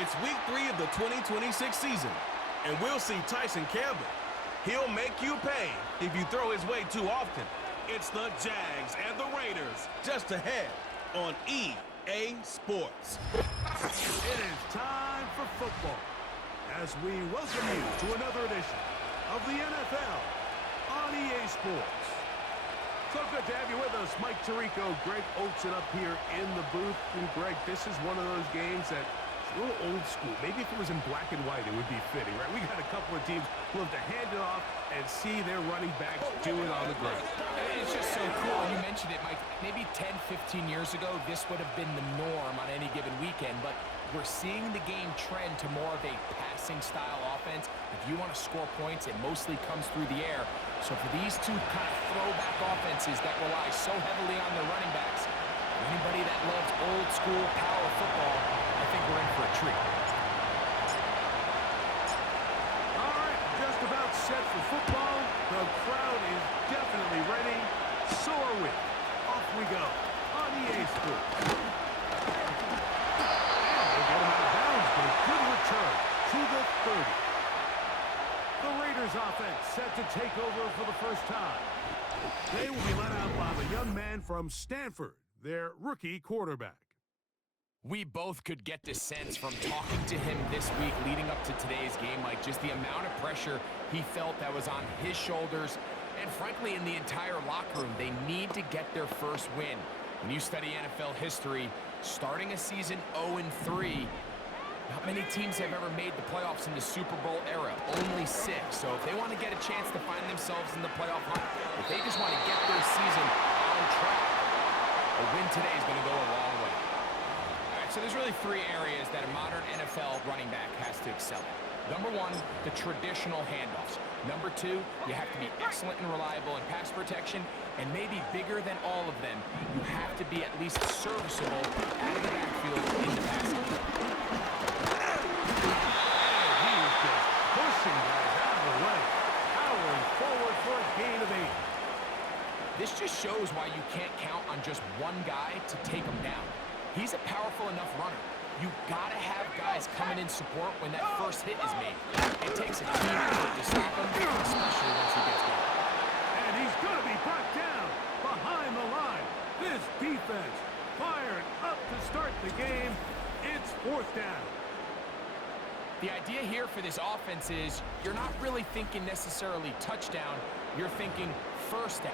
It's week 3 of the 2026 season, and we'll see Tyson Campbell. He'll make you pay if you throw his way too often. It's the Jags and the Raiders just ahead on EA Sports. It is time for football as we welcome you to another edition of the NFL on EA Sports. So good to have you with us. Mike Tirico, Greg Olsen up here in the booth. And Greg, this is one of those games that is a little old school. Maybe if it was in black and white, it would be fitting, right? We got a couple of teams who love to hand it off and see their running backs do it on the ground. It's just so cool. You mentioned it, Mike. Maybe 10, 15 years ago, this would have been the norm on any given weekend, but we're seeing the game trend to more of a passing-style offense. If you want to score points, it mostly comes through the air. So for these two kind of throwback offenses that rely so heavily on their running backs, for anybody that loves old-school power football, I think we're in for a treat. All right, just about set for football. The crowd is definitely ready. So are we. Off we go on EA Sports. Good return to the 30. The Raiders offense set to take over for the first time. They will be led out by the young man from Stanford, their rookie quarterback. We both could get the sense from talking to him this week leading up to today's game, like just the amount of pressure he felt that was on his shoulders. And frankly, in the entire locker room, they need to get their first win. When you study NFL history, starting a season 0-3, not many teams have ever made the playoffs in the Super Bowl era, only 6. So if they want to get a chance to find themselves in the playoff hunt, if they just want to get their season on track, a win today is going to go a long way. All right, so there's really 3 areas that a modern NFL running back has to excel at. Number 1, the traditional handoffs. Number 2, you have to be excellent and reliable in pass protection, and maybe bigger than all of them, you have to be at least serviceable out of the backfield in the passing game. Pushing guys out of the way, powering forward for a gain of 8. This just shows why you can't count on just one guy to take him down. He's a powerful enough runner. You gotta have guys coming in support when that first hit is made. It takes a team effort to stop him, especially once he gets going. And he's gonna be brought down behind the line. This defense fired up to start the game. It's 4th down. The idea here for this offense is you're not really thinking necessarily touchdown, you're thinking first down.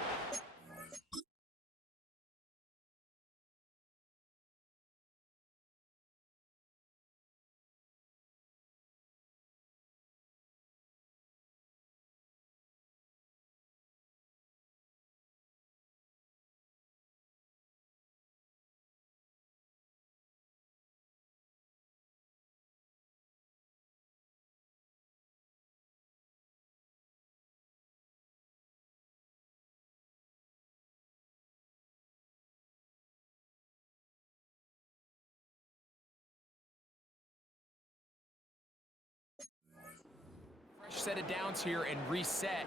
Set of downs here and reset,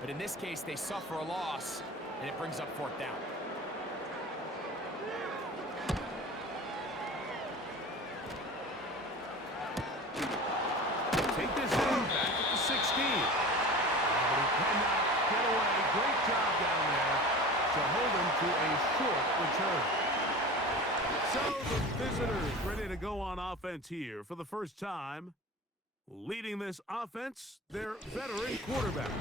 but in this case they suffer a loss and it brings up 4th down. Take this in back at the 16. But he cannot get away. Great job down there to hold him to a short return. So the visitors ready to go on offense here for the first time. Leading this offense, their veteran quarterback.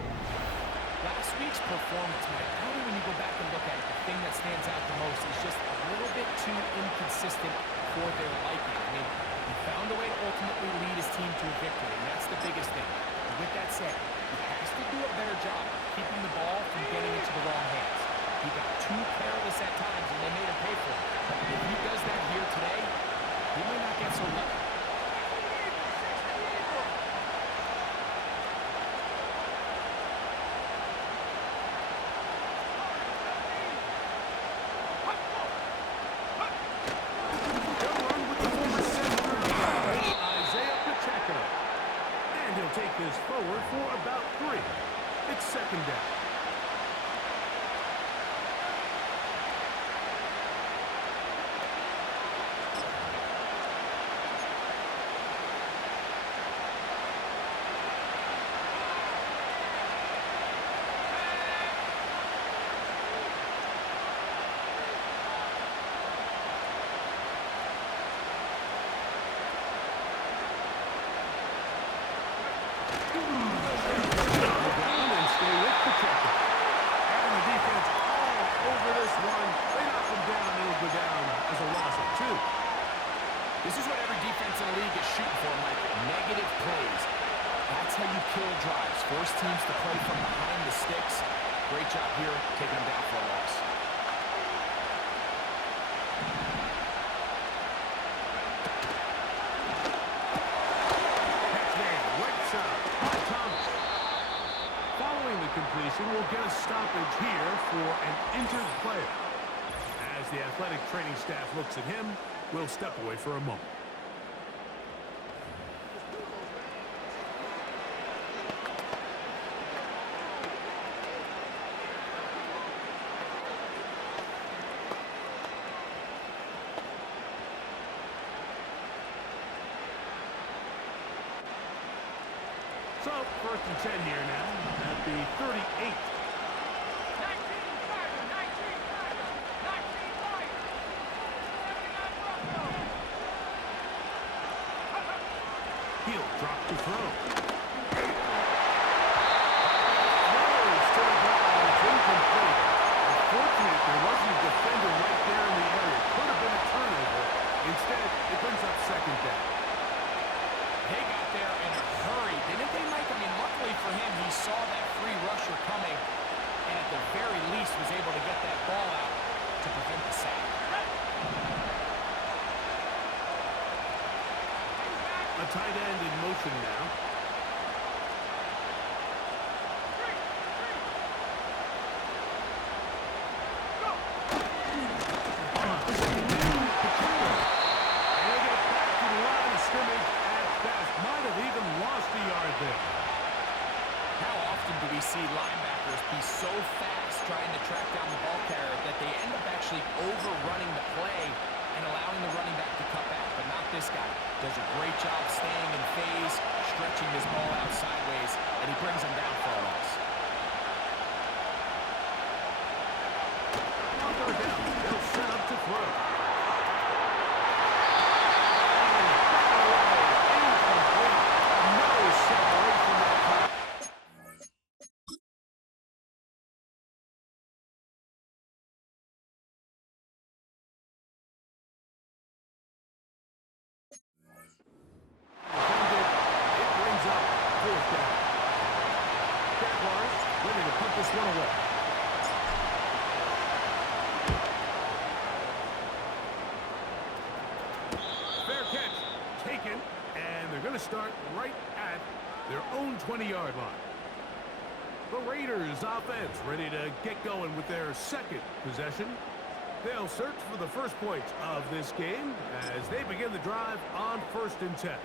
Last week's performance, Mike, probably when you go back and look at it, the thing that stands out the most is just a little bit too inconsistent for their liking. I mean, he found a way to ultimately lead his team to a victory, and that's the biggest thing. And with that said, he has to do a better job of keeping the ball from getting into the wrong hands. He got too careless at times, and they made him pay for it. If he does that here today, he may not get so lucky. Take this forward for about 3. It's 2nd down. great job here, taking him down for a loss. Catch there, right side, by Thomas. Following the completion, we'll get a stoppage here for an injured player. As the athletic training staff looks at him, we'll step away for a moment. So, 1st and 10 here now at the 38. He'll drop the throw. Throws to the ground. It's incomplete. Unfortunately, there wasn't a defender right there in the area. Could have been a turnover. Instead, it brings up 2nd down. They got there in a hurry, didn't they, Mike? I mean, luckily for him, he saw that free rusher coming, and at the very least was able to get that ball out to prevent the sack. A tight end in motion now. See linebackers be so fast trying to track down the ball carrier that they end up actually overrunning the play and allowing the running back to cut back. But not this guy. Does a great job staying in phase, stretching his ball out sideways, and he brings him down for a loss. On 3rd down, they'll set up to throw. Incomplete. No separation that time. It brings up 4th down. Jaguars ready to put this one away. Fair catch taken, and they're going to start right at their own 20-yard line. The Raiders offense ready to get going with their 2nd possession. They'll search for the first points of this game as they begin the drive on 1st and 10.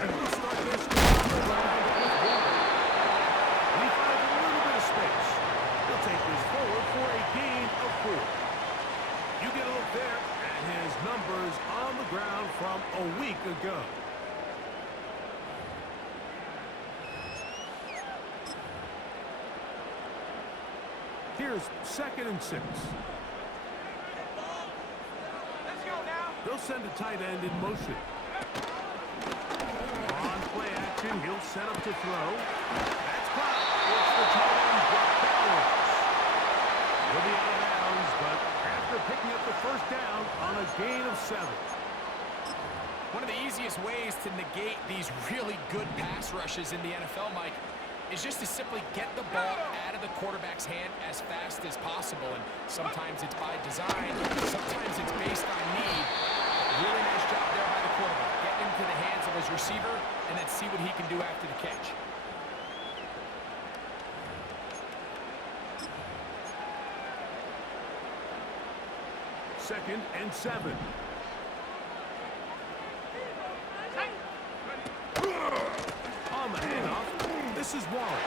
And we'll start this drive with one. We find a little bit of space. He'll take this forward for a gain of 4. You get a look there at his numbers on the ground from a week ago. Here's 2nd and 6. Let's go now. They'll send a tight end in motion. On play action, he'll set up to throw. That's caught. It's the tight end, Brock Bowers. He'll be out of bounds, but after picking up the 1st down on a gain of 7. One of the easiest ways to negate these really good pass rushes in the NFL, Mike, is just to simply get the ball out of the quarterback's hand as fast as possible. And sometimes it's by design, sometimes it's based on need. Really nice job there by the quarterback. Get into the hands of his receiver and then see what he can do after the catch. 2nd and 7. On the handoff, this is Warren.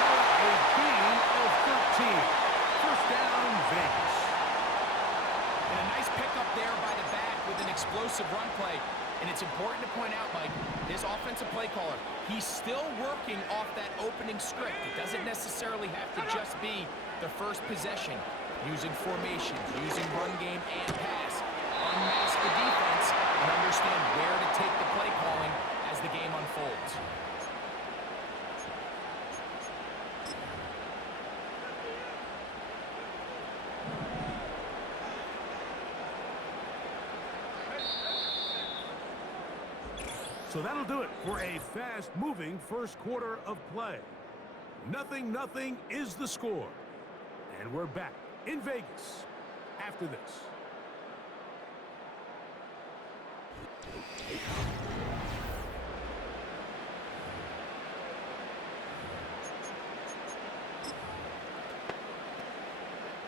For a gain of 13. 1st down, Vegas. And a nice pickup there by the back with an explosive run play. And it's important to point out, Mike, this offensive play caller, he's still working off that opening script. It doesn't necessarily have to just be the first possession. Using formations, using run game and pass. Unmask the defense and understand where to take the play calling as the game unfolds. So that'll do it for a fast-moving first quarter of play. 0-0 is the score. And we're back in Vegas after this.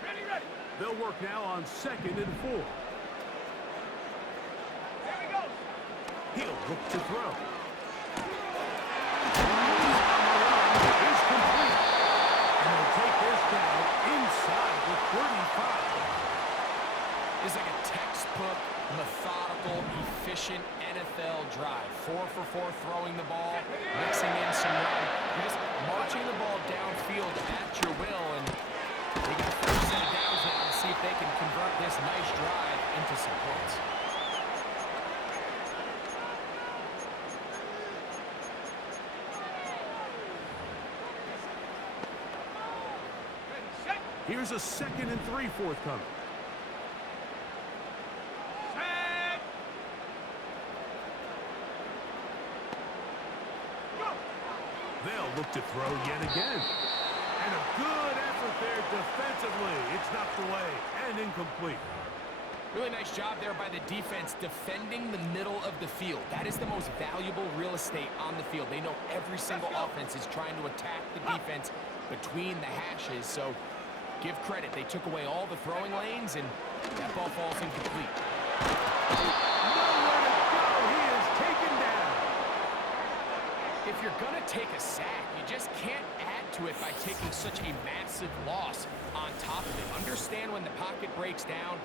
Ready. They'll work now on 2nd and 4. There we go. He'll look to throw. Is complete. And they'll take this down inside the 35. It's like a textbook, methodical, efficient NFL drive. 4 for 4 throwing the ball, mixing in some run. You're just marching the ball downfield at your will, and they got a first set of downs now to see if they can convert this nice drive into some points. Ready, set. Here's a 2nd and 3 forthcoming. Set. Go. They'll look to throw yet again. And a good effort there defensively. It's knocked away and incomplete. Really nice job there by the defense defending the middle of the field. That is the most valuable real estate on the field. They know every single offense is trying to attack the defense between the hashes. So give credit. They took away all the throwing lanes, and that ball falls incomplete. Nowhere to go. He is taken down. If you're going to take a sack, you just can't add to it by taking such a massive loss on top of it. Understand when the pocket breaks down,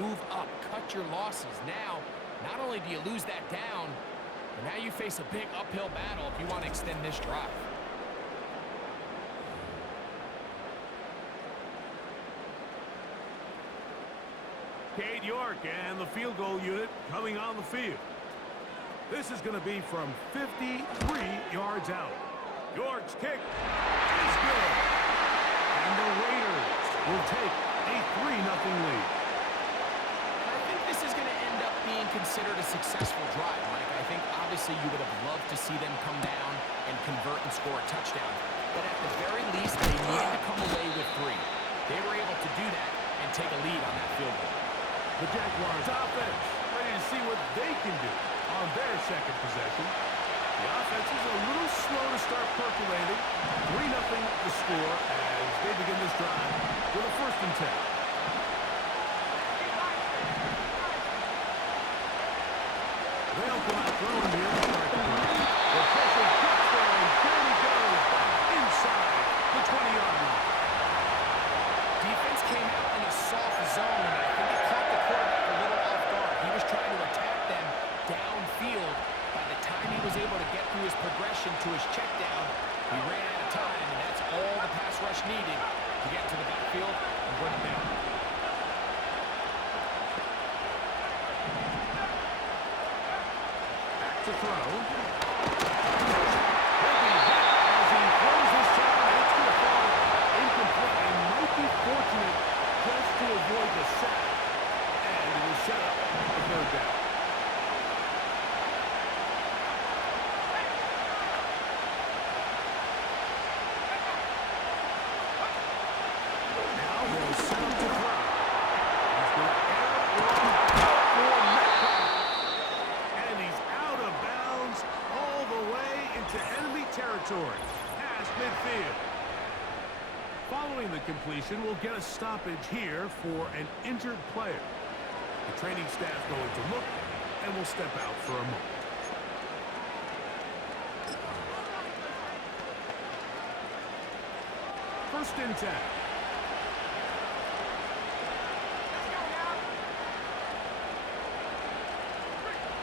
move up, cut your losses. Now, not only do you lose that down, but now you face a big uphill battle if you want to extend this drive. Cade York and the field goal unit coming on the field. This is going to be from 53 yards out. York's kick is good. And the Raiders will take a 3-0 lead. I think this is going to end up being considered a successful drive, Mike. I think obviously you would have loved to see them come down and convert and score a touchdown. But at the very least, they needed to come away with 3. They were able to do that and take a lead on that field goal. The Jaguars offense ready to see what they can do on their second possession. The offense is a little slow to start percolating. 3-0 the score as they begin this drive with a 1st and 10. They'll come out throwing here to start the drive. The pressure gets there, and down he goes inside the 20-yard line. Defense came out in a soft zone, and I think it caught the quarterback a little off guard. He was trying to attack them downfield. By the time he was able to get through his progression to his check down, he ran out of time, and that's all the pass rush needed to get to the backfield and bring it down. Back to throw. He'll be hit as he throws this time. It's going to fall incomplete. They might be fortunate just to avoid the sack. And it will set up the 3rd down. Now they'll set up to throw. He's going to air it long for Metcalf. And he's out of bounds all the way into enemy territory, past midfield. Following the completion, we'll get a stoppage here for an injured player. The training staff going to look, and will step out for a moment. First and 10.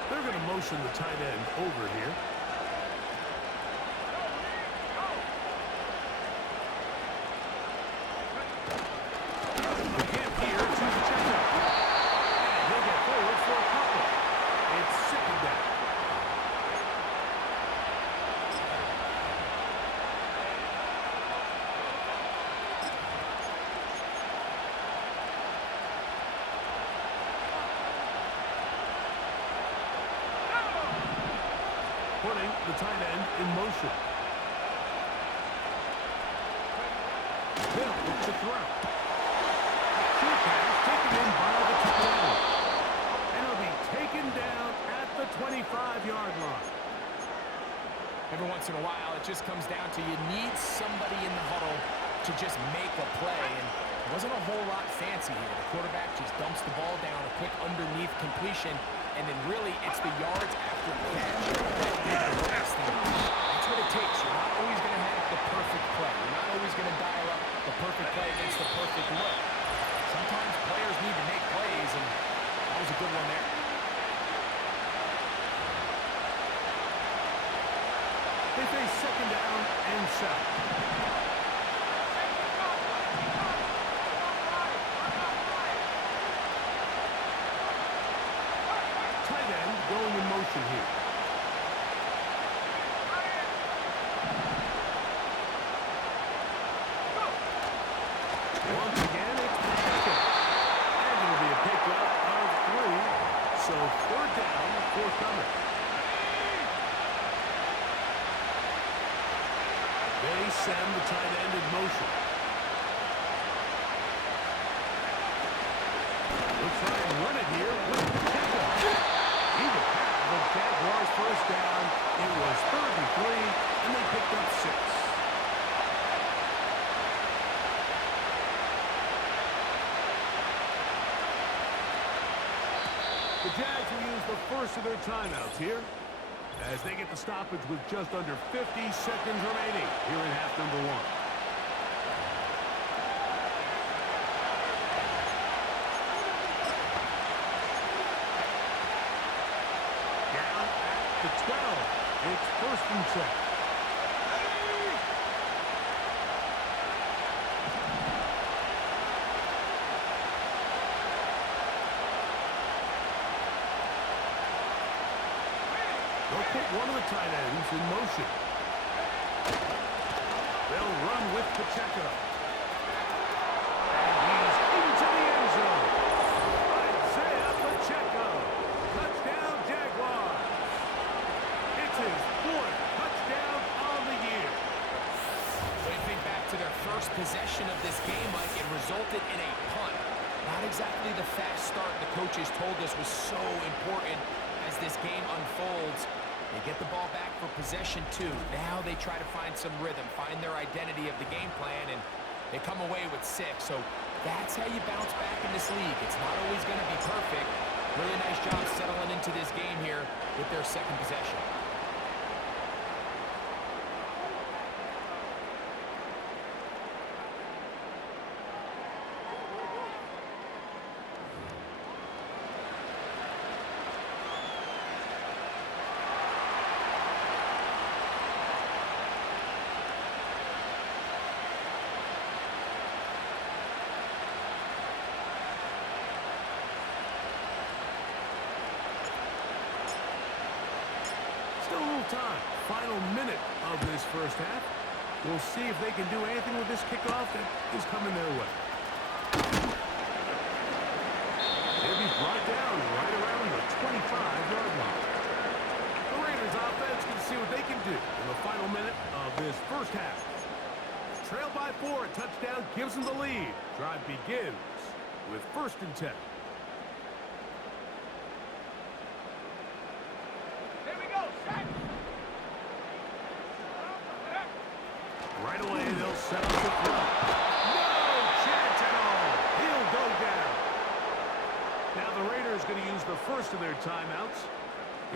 They're going to motion the tight end over here. The camp here to the checkout. And he'll get forward for a couple. It's 2nd down. putting the tight end in motion. Bill with the throw. Short pass taken in by the tight end. And he'll be taken down at the 25-yard line. Every once in a while, it just comes down to you need somebody in the huddle to just make a play. And it wasn't a whole lot fancy here. The quarterback just dumps the ball down, a quick underneath completion, and then really it's the yards after the catch that do the rest. And that's what it takes. You're not always going to have the perfect play. You're not always going to dial up the perfect play against the perfect look. Sometimes players need to make plays, and that was a good one there. They face second down and 7. Going in motion here. Once again, it's protected. And it'll be a pickup of 3. So 4th down, forthcoming. They send the tight end in motion. We'll try and run it here with the pickup. The Jaguars first down. It was 3rd and 3, and they picked up 6. The Jags will use the first of their timeouts here as they get the stoppage with just under 50 seconds remaining here in half number 1. The 12. It's 1st and 10. They'll put one of the tight ends in motion. They'll run with Pacheco. And he's into the end zone. Isaiah Pacheco. Touchdown, Jaguars. It's his 4th touchdown on the year. When you think back to their first possession of this game, Mike, it resulted in a punt. Not exactly the fast start the coaches told us was so important as this game unfolds. They get the ball back for possession 2. Now they try to find some rhythm, find their identity of the game plan, and they come away with 6. So that's how you bounce back in this league. It's not always going to be perfect. Really nice job settling into this game here with their second possession. Still a little time. Final minute of this first half. We'll see if they can do anything with this kickoff that is coming their way. They'll be brought down right around the 25-yard line. The Raiders offense can see what they can do in the final minute of this first half. Trailed by 4, a touchdown gives them the lead. Drive begins with 1st and 10. Right away, they'll set up the throw. No chance at all. He'll go down. Now the Raiders going to use the first of their timeouts.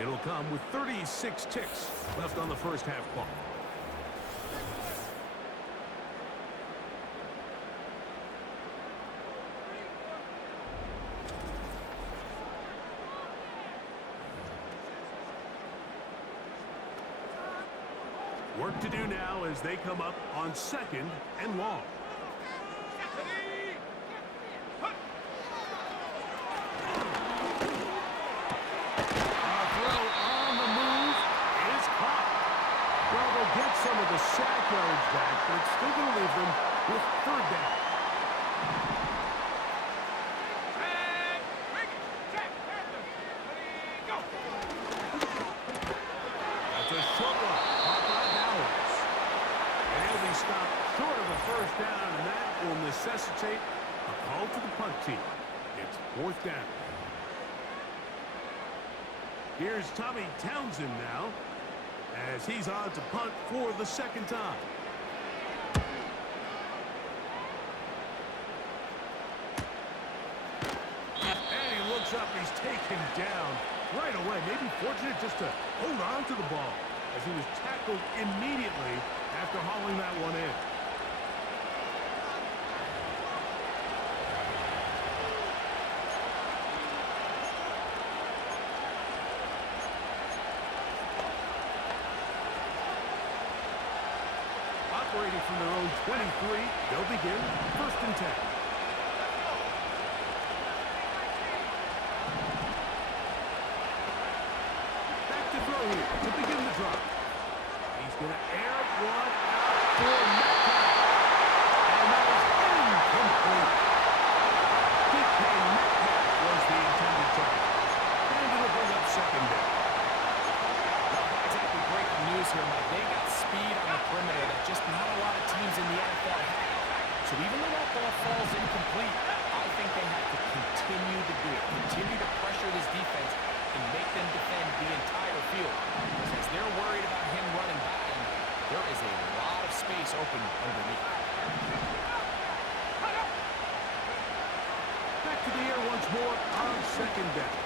It'll come with 36 ticks left on the first half clock. Work to do now as they come up on 2nd and long. Throw on the move is caught. Well, they'll get some of the sack yards back, but it's still going to leave them with 3rd down. That's a punt team. It's 4th down. Here's Tommy Townsend now, as he's on to punt for the 2nd time. And he looks up, he's taken down right away. Maybe fortunate just to hold on to the ball, as he was tackled immediately after hauling that one in. Operating from their own 23, they'll begin 1st and 10. Back to throw here to begin the drive. He's going to air one out for Metcalf. And that is incomplete. DK Metcalf was the intended target. And it'll bring up 2nd down. Not exactly breaking news here, Mike. They got speed on the perimeter that just not a lot of teams in the NFL have. So even though that ball falls incomplete, I think they have to continue to do it. Continue to pressure this defense and make them defend the entire field. Because as they're worried about him running by him, there is a lot of space open underneath. Back to the air once more on 2nd down.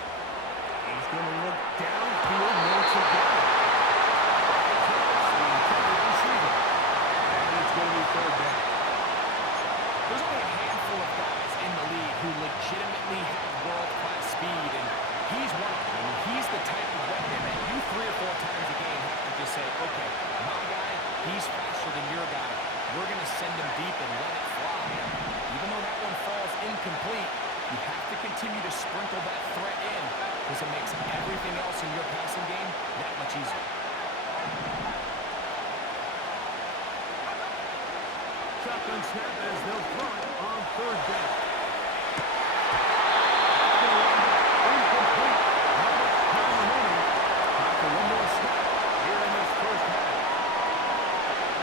He's going to look downfield once again. The intended receiver. And it's going to be 3rd down. There's only a handful of guys in the league who legitimately have world-class speed, and he's one of them. I mean, he's the type of weapon that you 3 or 4 times a game have to just say, okay, my guy, he's faster than your guy. We're going to send him deep and let it fly. Even though that one falls incomplete, you have to continue to sprinkle that threat in because it makes everything else in your passing game that much easier. Shotgun snap as they'll throw it on 3rd down. Incomplete. Not much time remaining. Time for one more snap here in this 1st half.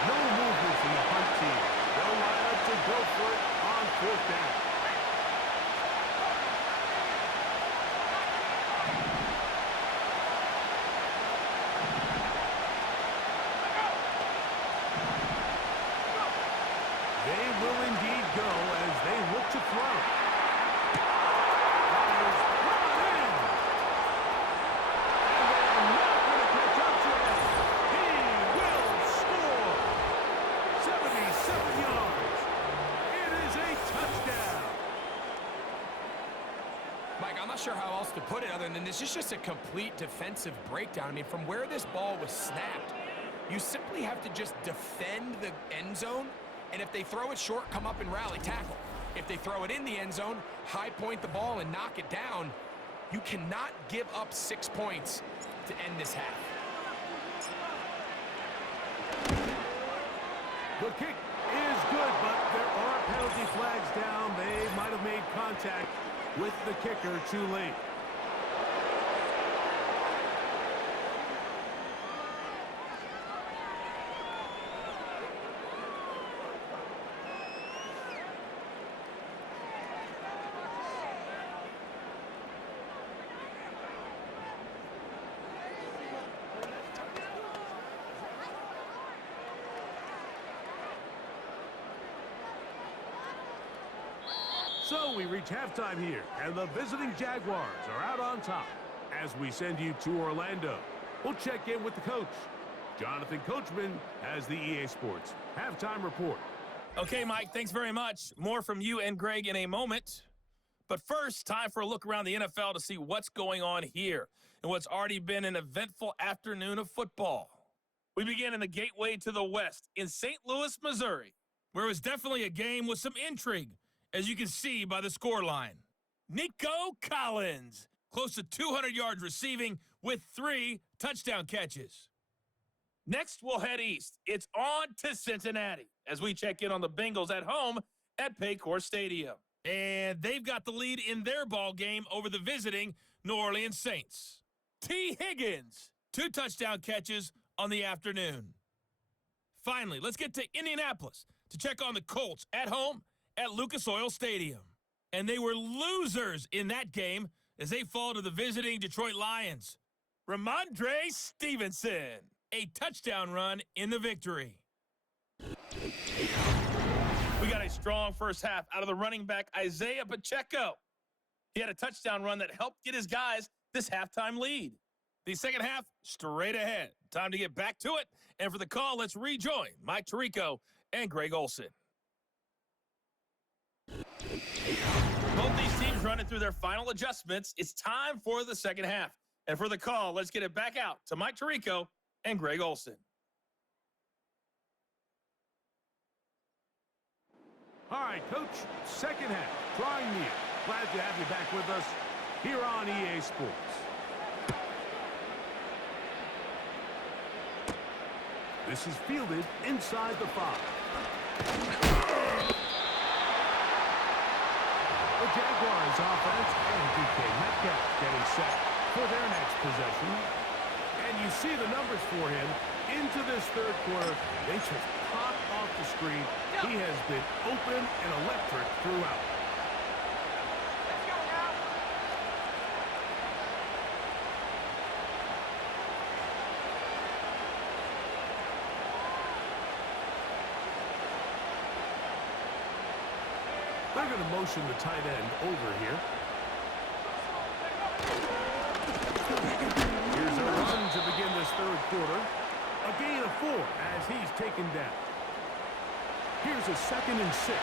No movement from the punt team. They'll line up to go for it on 4th down. They will indeed go as they look to throw. That is brought in. And they're not going to catch up to him. He will score. 77 yards. It is a touchdown. Mike, I'm not sure how else to put it other than this is just a complete defensive breakdown. I mean, from where this ball was snapped, you simply have to just defend the end zone. And if they throw it short, come up and rally tackle. If they throw it in the end zone, high point the ball and knock it down. You cannot give up 6 points to end this half. The kick is good, but there are penalty flags down. They might have made contact with the kicker too late. So we reach halftime here, and the visiting Jaguars are out on top. As we send you to Orlando, we'll check in with the coach. Jonathan Coachman has the EA Sports halftime report. Okay, Mike, thanks very much. More from you and Greg in a moment. But first, time for a look around the NFL to see what's going on here and what's already been an eventful afternoon of football. We begin in the gateway to the West in St. Louis, Missouri, where it was definitely a game with some intrigue, as you can see by the scoreline. Nico Collins, close to 200 yards receiving with 3 touchdown catches. Next, we'll head east. It's on to Cincinnati as we check in on the Bengals at home at Paycor Stadium. And they've got the lead in their ball game over the visiting New Orleans Saints. T. Higgins, 2 touchdown catches on the afternoon. Finally, let's get to Indianapolis to check on the Colts at home at Lucas Oil Stadium. And they were losers in that game as they fall to the visiting Detroit Lions. Ramondre Stevenson, a touchdown run in the victory. We got a strong first half out of the running back, Isaiah Pacheco. He had a touchdown run that helped get his guys this halftime lead. The second half, straight ahead. Time to get back to it. And for the call, let's rejoin Mike Tirico and Greg Olsen. Both these teams running through their final adjustments. It's time for the second half. And for the call, let's get it back out to Mike Tirico and Greg Olsen. All right, Coach, second half, drawing near. Glad to have you back with us here on EA Sports. This is fielded inside the 5. The Jaguars offense and DK Metcalf getting set for their next possession. And you see the numbers for him into this third quarter. They just pop off the screen. He has been open and electric throughout. Let's go now. They're going to motion the tight end over here. Here's a run to begin this third quarter. A gain of 4 as he's taken down. Here's a 2nd and 6.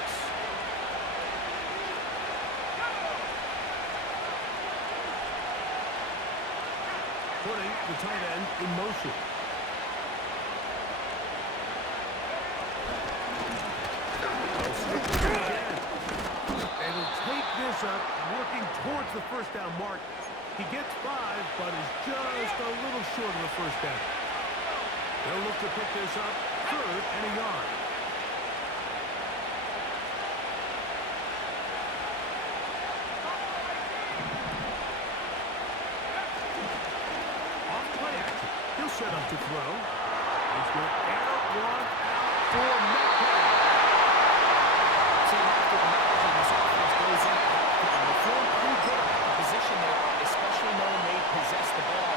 Putting the tight end in motion. They'll stick with it again. And he'll take this up, working towards the first down mark. He gets 5, but is just a little short of the first down. They'll look to pick this up, 3rd and a yard. Off play action. He'll set up to throw. He's going to air one out for Metcalf. So you have to imagine this offense goes in at halftime. They're feeling pretty good about the position there, especially knowing they possess the ball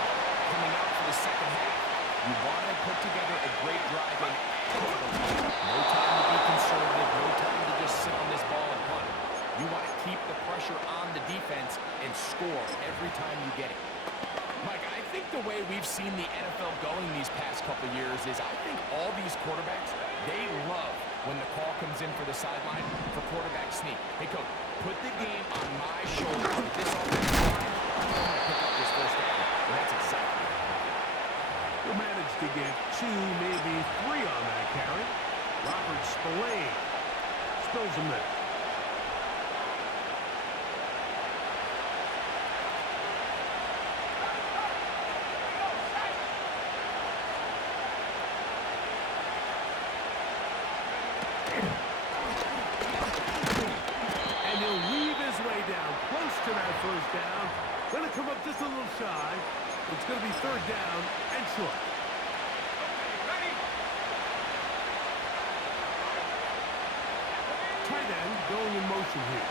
coming out for the second half. You want to put together a great drive and no time to be conservative, no time to just sit on this ball and punt. You want to keep the pressure on the defense and score every time you get it. Mike, I think the way we've seen the NFL going these past couple years is I think all these quarterbacks, they love when the call comes in for the sideline for quarterback sneak. Hey, coach, put the game on my shoulders with this offensive line. I'm going to pick up this first down. And that's exactly what I'm doing. He'll manage to get 2, maybe 3 on that carry. Robert Spillane spills him there. And he'll weave his way down close to that first down. Going to come up just a little shy. It's going to be 3rd down and short. Ready? Tight end going in motion here.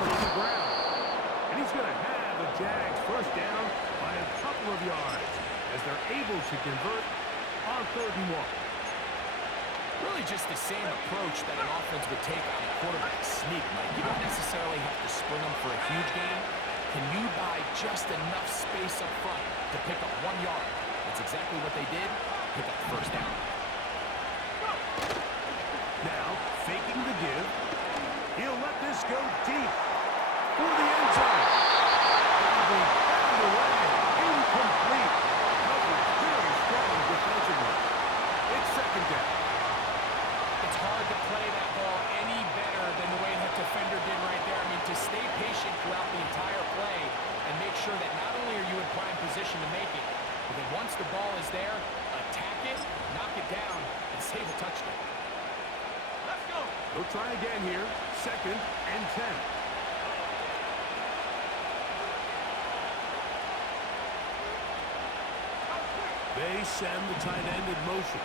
On the ground. And he's going to have the Jags first down by a couple of yards as they're able to convert on 3rd and 1. Really just the same approach that an offense would take on a quarterback sneak, Mike. You don't necessarily have to spring them for a huge gain. Can you buy just enough space up front to pick up 1 yard? That's exactly what they did. Pick up the first down. Now, faking the give. He'll let this go deep for the end zone. That'll be found away. Incomplete. Covered very strong defensively. It's 2nd down. It's hard to play that ball any better than the way that defender did right there. I mean, to stay patient throughout the entire play and make sure that not only are you in prime position to make it, but then once the ball is there, attack it, knock it down, and save a touchdown. Let's go. They'll try again here. 2nd and 10. They send the tight end in motion.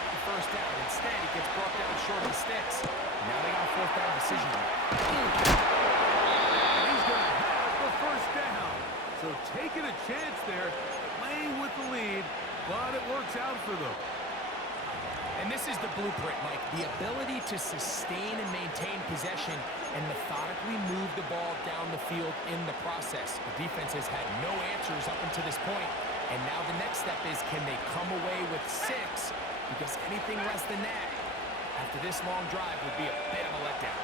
up the first down. Instead, he gets brought down short of the sticks. Now they got a fourth down decision. He's going to have the first down. So taking a chance there, playing with the lead, but it works out for them. And this is the blueprint, Mike. The ability to sustain and maintain possession and methodically move the ball down the field in the process. The defense has had no answers up until this point, and now the next step is, can they come away with 6? Because anything less than that, after this long drive, would be a bit of a letdown.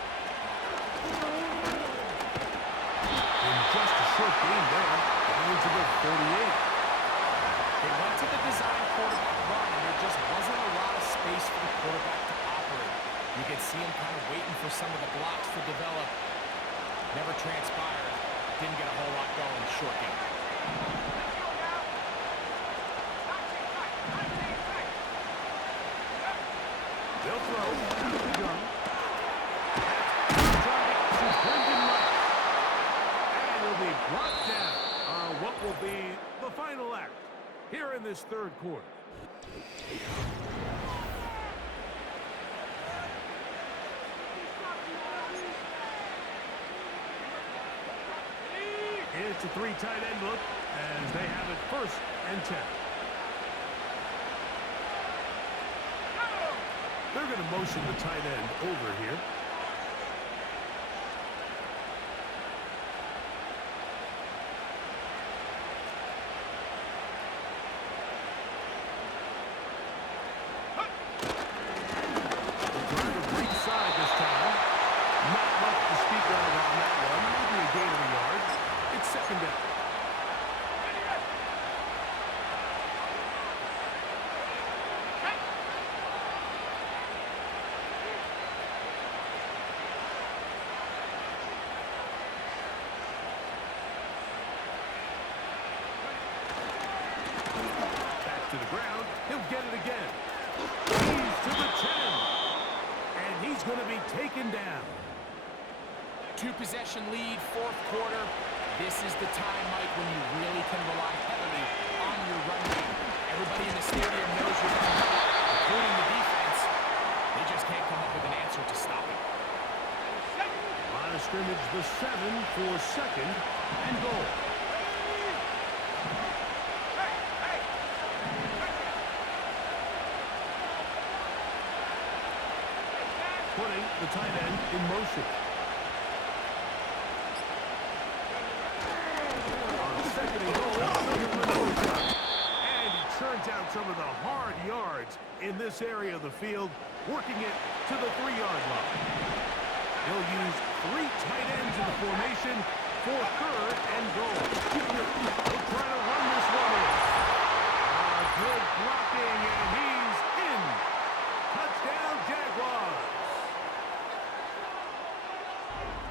In just a short game there, down to the 38. They went to the design quarterback run, and there just wasn't a lot of space for the quarterback to operate. You could see him kind of waiting for some of the blocks to develop. Never transpired. Didn't get a whole lot going in the short game. They'll throw. Young. Target to Brendan Wright. And he'll be brought down on what will be the final act here in this third quarter. It's a 3 tight end look as they have it 1st and 10. They're going to motion the tight end over here. Second down. Back to the ground. He'll get it again. He's to the 10. And he's going to be taken down. 2-possession lead, 4th quarter. This is the time, Mike, when you really can rely heavily on your run game. Everybody in the stadium knows you're going to run, including the defense. They just can't come up with an answer to stop it. Line of scrimmage, the 7 for 2nd and goal. Putting the tight end in motion. And he turns out some of the hard yards in this area of the field, working it to the 3-yard line. He'll use 3 tight ends in the formation for 3rd and goal. He'll try to run this one in. Good blocking, and he's in. Touchdown, Jaguars.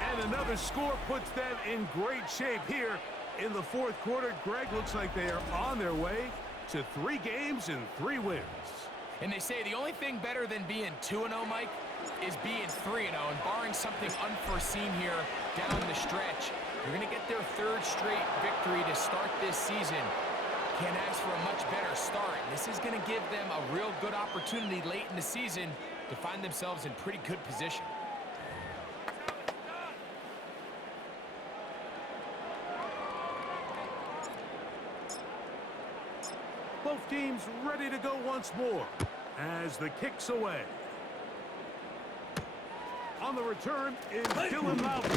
And another score puts them in great shape here. In the 4th quarter, Greg, looks like they are on their way to 3 games and 3 wins. And they say the only thing better than being 2-0, Mike, is being 3-0. And barring something unforeseen here down the stretch, you're going to get their 3rd straight victory to start this season. Can't ask for a much better start. This is going to give them a real good opportunity late in the season to find themselves in pretty good position. Both teams ready to go once more as the kick's away. On the return is Dylan Loudon.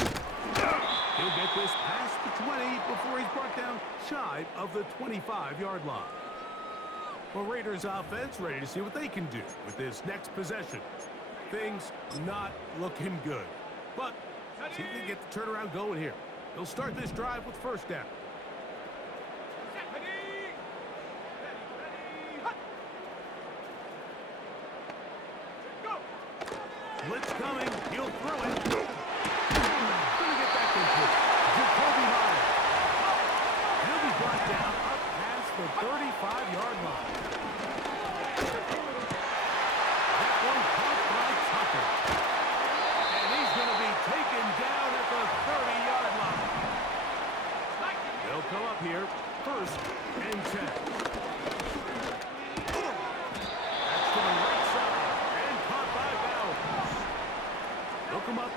He'll get this past the 20 before he's brought down shy of the 25-yard line. Well, Raiders offense ready to see what they can do with this next possession. Things not looking good. But see if they get the turnaround going here. They'll start this drive with 1st down. Blitz coming. He'll throw it. Gonna get that complete. Jacoby Myers. He'll be brought down up past the 35-yard line. That one caught by Tucker. And he's going to be taken down at the 30-yard line. They'll come up here 1st and 10. That's to the right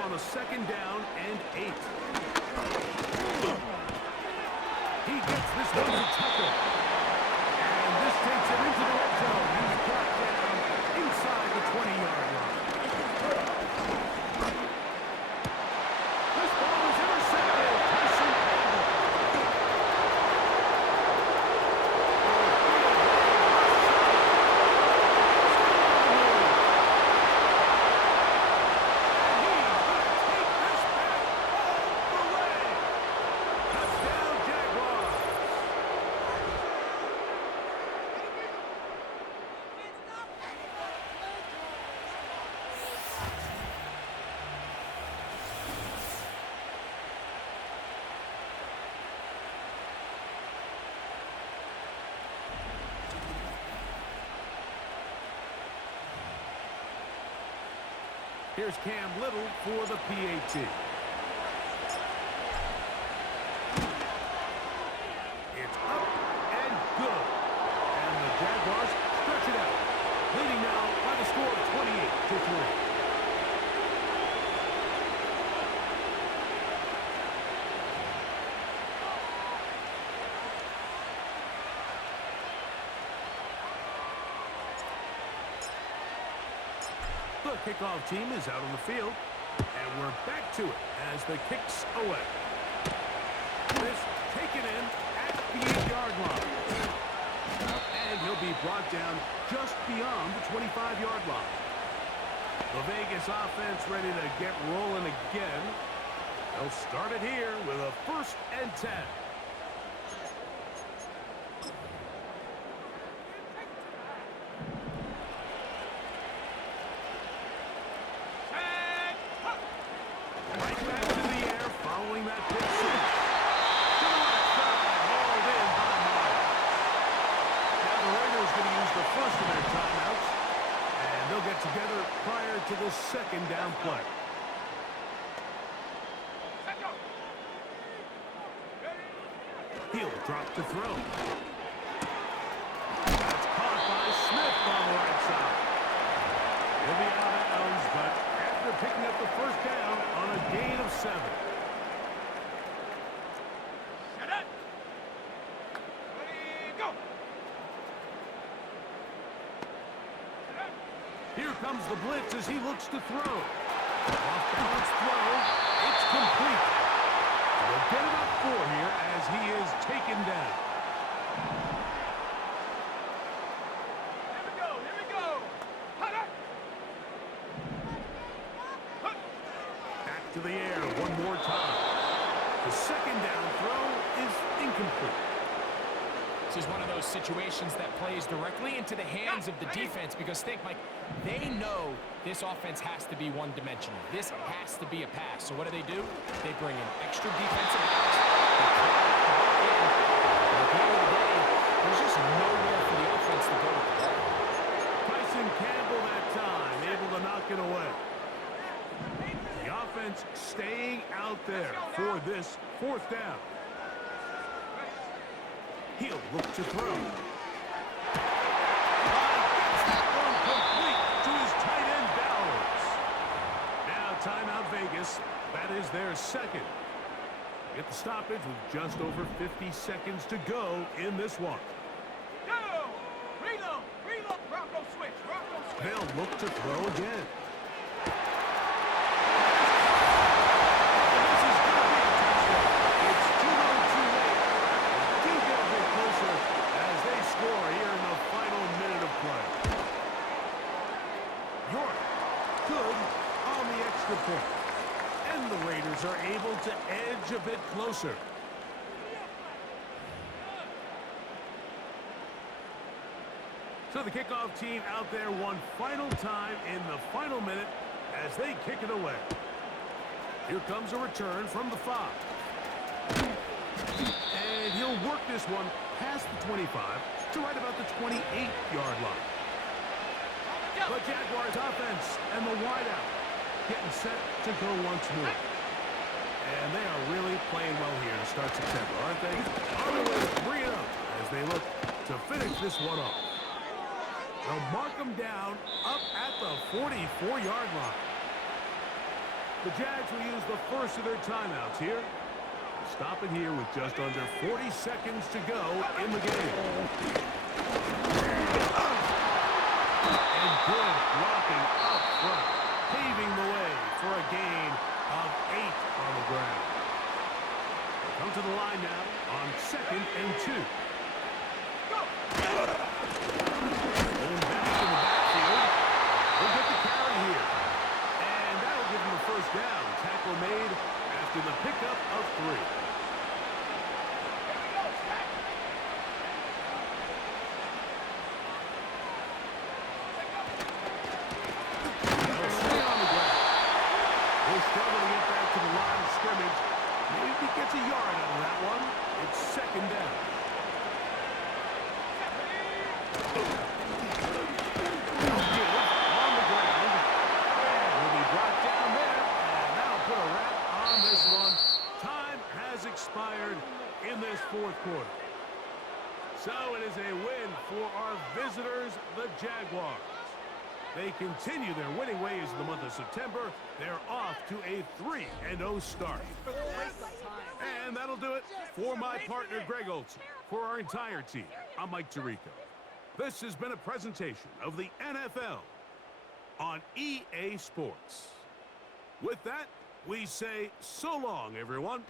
on a 2nd down and 8. He gets this one to Tucker. And this takes him into the red zone. He's brought down inside the 20-yard line. This ball is intercepted. Tyson Campbell. Here's Cam Little for the PAT. It's up and good. And the Jaguars stretch it out, leading now by the score of 28-3. The kickoff team is out on the field, and we're back to it as the kick's away. This taken in at the 8-yard line. And he'll be brought down just beyond the 25-yard line. The Vegas offense ready to get rolling again. They'll start it here with a 1st and 10. Together prior to the 2nd down play. He'll drop to throw. That's caught by Smith on the right side. He'll be out of bounds, but after picking up the 1st down on a gain of 7. Set it. Ready, go. Here comes the blitz as he looks to throw. Off-balance throw. It's complete. They'll get it up 4 here as he is taken down. Here we go, here we go. Hut up. Back to the air one more time. The 2nd down throw is incomplete. This is one of those situations that plays directly into the hands of the defense because think, Mike, they know this offense has to be one-dimensional. This has to be a pass. So what do? They bring in extra defensive backs. At the end of the day, there's just nowhere for the offense to go with the ball. Tyson Campbell that time, able to knock it away. The offense staying out there for this 4th down. He'll look to throw. Gets that one complete to his tight end Bowers. Now timeout Vegas. That is their 2nd. Get the stoppage with just over 50 seconds to go in this one. Go. Reload. Reload. Bronco switch. Bronco switch. They'll look to throw again. And the Raiders are able to edge a bit closer. So the kickoff team out there one final time in the final minute as they kick it away. Here comes a return from the 5. And he'll work this one past the 25 to right about the 28-yard line. The Jaguars offense and the wideout getting set to go once more. And they are really playing well here to start September, aren't they? On the way to bring it up as they look to finish this one off. They'll mark them down up at the 44-yard line. The Jags will use the first of their timeouts here. Stop it here with just under 40 seconds to go in the game. And good blocking up front, paving the way for a gain of 8 on the ground. They come to the line now on 2nd and 2. Going back in the backfield. We'll get the carry here. And that'll give him the first down. Tackle made after the pickup of 3. Gets a yard out of that one. It's 2nd down. Give on the ground. And will be brought down there. And that'll put a wrap on this one. Time has expired in this 4th quarter. So it is a win for our visitors, the Jaguars. They continue their winning ways in the month of September. They're off to a 3-0 start. And that'll do it for my partner, Greg Olson. For our entire team, I'm Mike Tirico. This has been a presentation of the NFL on EA Sports. With that, we say so long, everyone.